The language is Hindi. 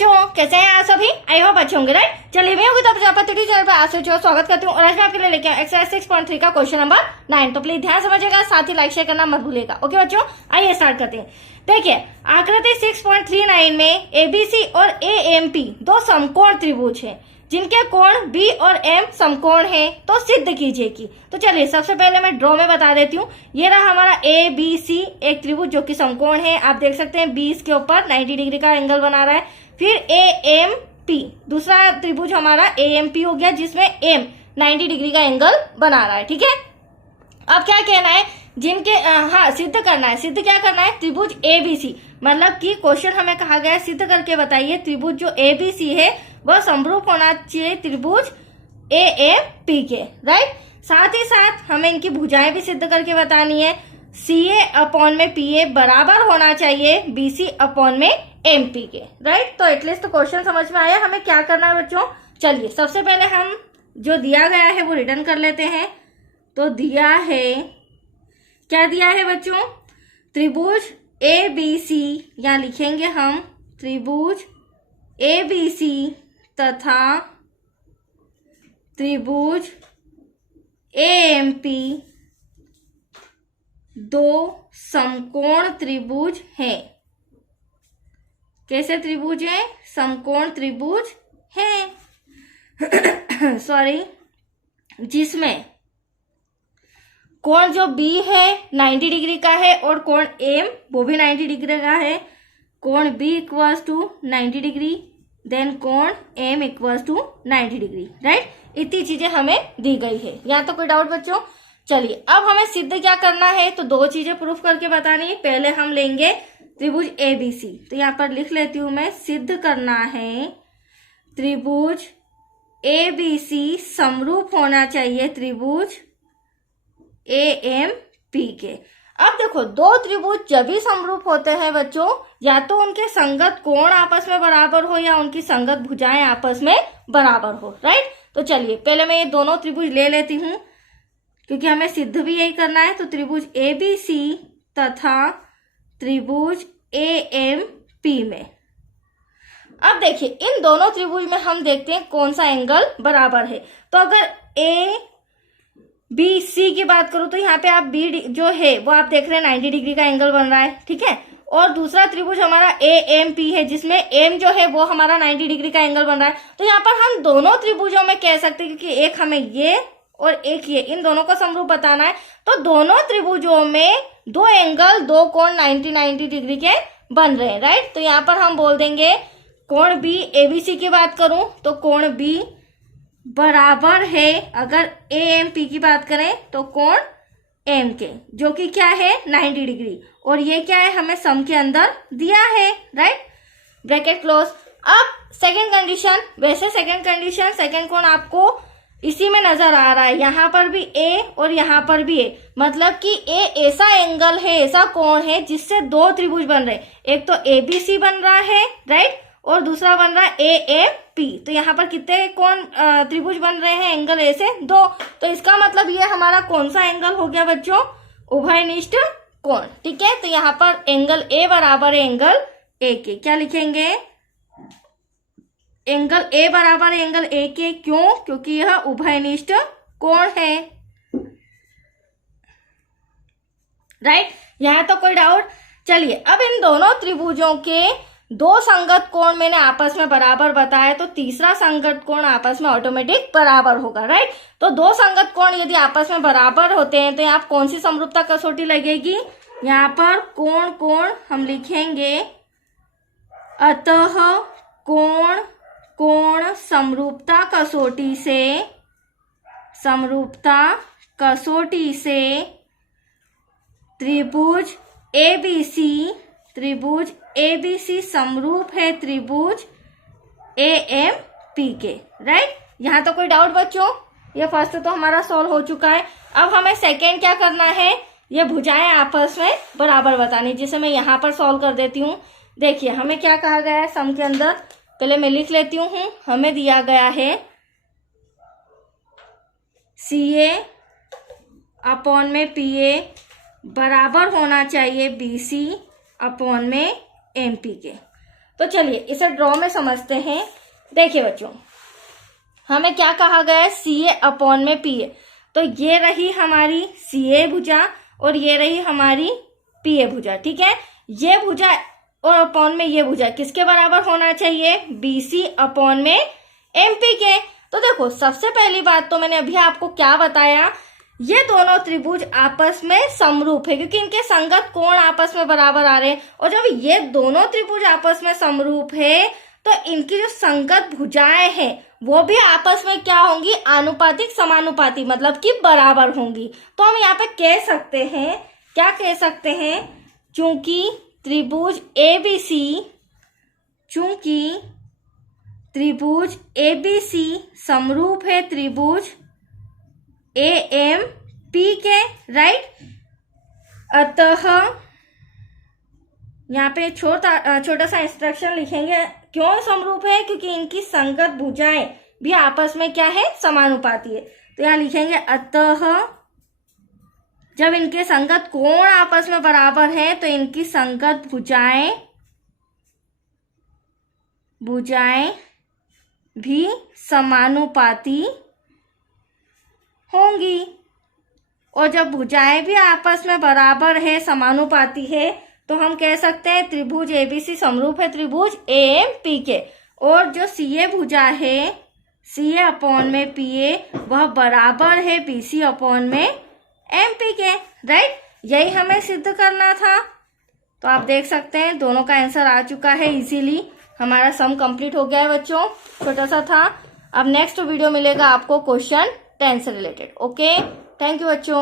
बच्चों, कैसे हैं आप सभी? आई होप अच्छे होंगे, राइट। चलिए मैं होगी तो प्रजापति चैनल पर आप सभी को स्वागत करती हूँ और आज मैं आपके लिए लेके आऊँ एक्सरसाइज 6.3 का क्वेश्चन नंबर 9। तो प्लीज ध्यान समझिएगा, साथ ही लाइक शेयर करना मत भूलिएगा। ओके बच्चों, आइए स्टार्ट करते हैं। देखिए आकृति 6.39 में एबीसी और एएमपी दो समकोण त्रिभुज है जिनके कोण बी और एम समकोण है, तो सिद्ध कीजिए कि। तो चलिए सबसे पहले मैं ड्रॉ में बता देती हूँ। ये रहा हमारा ए बी सी एक त्रिभुज जो कि समकोण है। आप देख सकते हैं 20 के ऊपर 90 डिग्री का एंगल बना रहा है। फिर ए एम पी दूसरा त्रिभुज हमारा ए एम पी हो गया जिसमें एम 90 डिग्री का एंगल बना रहा है। ठीक है, अब क्या कहना है, जिनके सिद्ध करना है। सिद्ध क्या करना है? त्रिभुज एबीसी, मतलब कि क्वेश्चन हमें कहा गया है सिद्ध करके बताइए त्रिभुज जो एबीसी है वह समरूप होना चाहिए त्रिभुज एएपी के, राइट। साथ ही साथ हमें इनकी भुजाएं भी सिद्ध करके बतानी है। सीए अपॉन में पीए बराबर होना चाहिए बीसी अपॉन में एमपी के, राइट। तो एटलीस्ट तो क्वेश्चन समझ में आया हमें क्या करना है बच्चों। चलिए सबसे पहले हम जो दिया गया है वो रिटर्न कर लेते हैं। तो दिया है, क्या दिया है बच्चों? त्रिभुज ए बी सी, या लिखेंगे हम त्रिभुज ए बी सी तथा त्रिभुज ए एम पी दो समकोण त्रिभुज हैं। कैसे त्रिभुज हैं? समकोण त्रिभुज हैं सॉरी, जिसमें कोण जो B है 90 डिग्री का है और कोण M वो भी 90 डिग्री का है। कोण B equals to 90 degree, then कोण M equals to 90 degree, right. इतनी चीजें हमें दी गई है। यहाँ तो कोई डाउट बच्चों? चलिए अब हमें सिद्ध क्या करना है, तो दो चीजें प्रूफ करके बतानी है। पहले हम लेंगे त्रिभुज ABC, तो यहाँ पर लिख लेती हूं मैं, सिद्ध करना है त्रिभुज ABC समरूप होना चाहिए त्रिभुज एएमपी के। अब देखो दो त्रिभुज जब भी समरूप होते हैं बच्चों, या तो उनके संगत कोण आपस में बराबर हो या उनकी संगत भुजाएं आपस में बराबर हो, राइट। तो चलिए पहले मैं ये दोनों त्रिभुज ले लेती हूं क्योंकि हमें सिद्ध भी यही करना है। तो त्रिभुज एबीसी तथा त्रिभुज एएमपी में, अब देखिए इन दोनों त्रिभुज में हम देखते हैं कौन सा एंगल बराबर है। तो अगर ए बी सी की बात करूं तो यहाँ पे आप बी जो है वो आप देख रहे हैं 90 डिग्री का एंगल बन रहा है, ठीक है। और दूसरा त्रिभुज हमारा ए एम पी है जिसमें एम जो है वो हमारा 90 डिग्री का एंगल बन रहा है। तो यहाँ पर हम दोनों त्रिभुजों में कह सकते हैं, क्योंकि एक हमें ये और एक ये, इन दोनों का समरूप बताना है। तो दोनों त्रिभुजों में दो एंगल, दो कोण 90 डिग्री के बन रहे हैं, राइट। तो यहाँ पर हम बोल देंगे कोण बी, एबीसी की बात करूं तो कोण बी बराबर है, अगर ए एम पी की बात करें तो कोण एम के, जो कि क्या है 90 डिग्री, और ये क्या है हमें सम के अंदर दिया है, राइट। Bracket close. अब सेकंड कंडीशन, वैसे सेकंड कंडीशन सेकंड कोण आपको इसी में नजर आ रहा है, यहाँ पर भी ए और यहाँ पर भी ए, मतलब कि ए ऐसा एंगल है, ऐसा कोण है जिससे दो त्रिभुज बन रहे हैं। एक तो एबीसी बन रहा है, राइट, और दूसरा बन रहा है एएपी। तो यहाँ पर कितने कोण त्रिभुज बन रहे हैं एंगल ए से? दो। तो इसका मतलब ये हमारा कौन सा एंगल हो गया बच्चों? उभयनिष्ठ कोण, ठीक है। तो यहाँ पर एंगल ए बराबर है एंगल ए के, क्या लिखेंगे? एंगल ए बराबर है एंगल ए के। क्यों? क्योंकि यह उभयनिष्ठ कोण है, राइट। यहाँ तो कोई डाउट? चलिए अब इन दोनों त्रिभुजों के दो संगत कोण मैंने आपस में बराबर बताया, तो तीसरा संगत कोण आपस में ऑटोमेटिक बराबर होगा, राइट। तो दो संगत कोण यदि आपस में बराबर होते हैं तो यहाँ कौन सी समरूपता कसौटी लगेगी? यहाँ पर कोण कोण हम लिखेंगे, अतः कोण कोण समरूपता कसौटी से त्रिभुज एबीसी समरूप है त्रिभुज एएमपी के, राइट। यहाँ तो कोई डाउट बच्चों? ये फर्स्ट तो हमारा सॉल्व हो चुका है। अब हमें सेकेंड क्या करना है, ये भुजाएं आपस में बराबर बतानी, जिसे मैं यहाँ पर सॉल्व कर देती हूँ। देखिए हमें क्या कहा गया है सम के अंदर, पहले मैं लिख लेती हूँ। हमें दिया गया है सीए अपॉन में पीए बराबर होना चाहिए बीसी अपॉन में एमपी के। तो चलिए इसे ड्रॉ में समझते हैं। देखिए बच्चों, हमें क्या कहा गया है, CA अपॉन में PA। तो ये रही हमारी CA भुजा और ये रही हमारी PA भुजा, ठीक है। ये भुजा और अपॉन में ये भुजा किसके बराबर होना चाहिए, BC अपॉन में MP के। तो देखो सबसे पहली बात तो मैंने अभी आपको क्या बताया, ये दोनों त्रिभुज आपस में समरूप है क्योंकि इनके संगत कोण आपस में बराबर आ रहे हैं। और जब ये दोनों त्रिभुज आपस में समरूप है तो इनकी जो संगत भुजाएं हैं वो भी आपस में क्या होंगी, आनुपातिक समानुपाती, मतलब कि बराबर होंगी। तो हम यहाँ पे कह सकते हैं, क्या कह सकते हैं, चूंकि त्रिभुज ABC समरूप है त्रिभुज AMP के, राइट। अतः यहाँ पे छोटा सा इंस्ट्रक्शन लिखेंगे, क्यों समरूप है, क्योंकि इनकी संगत भुजाएं भी आपस में क्या है, समानुपाती है। तो यहाँ लिखेंगे अतः जब इनके संगत कोण आपस में बराबर है तो इनकी संगत भुजाएं भी समानुपाती होंगी। और जब भुजाएं भी आपस में बराबर है, समानुपाती है, तो हम कह सकते हैं त्रिभुज ABC समरूप है त्रिभुज AMP के। और जो CA भुजा है, CA अपॉन में PA, वह बराबर है BC अपॉन में MP के, राइट। यही हमें सिद्ध करना था। तो आप देख सकते हैं दोनों का आंसर आ चुका है इजीली। हमारा सम कंप्लीट हो गया है बच्चों, छोटा सा था। अब नेक्स्ट वीडियो मिलेगा आपको क्वेश्चन 10 से रिलेटेड। ओके, थैंक यू बच्चों।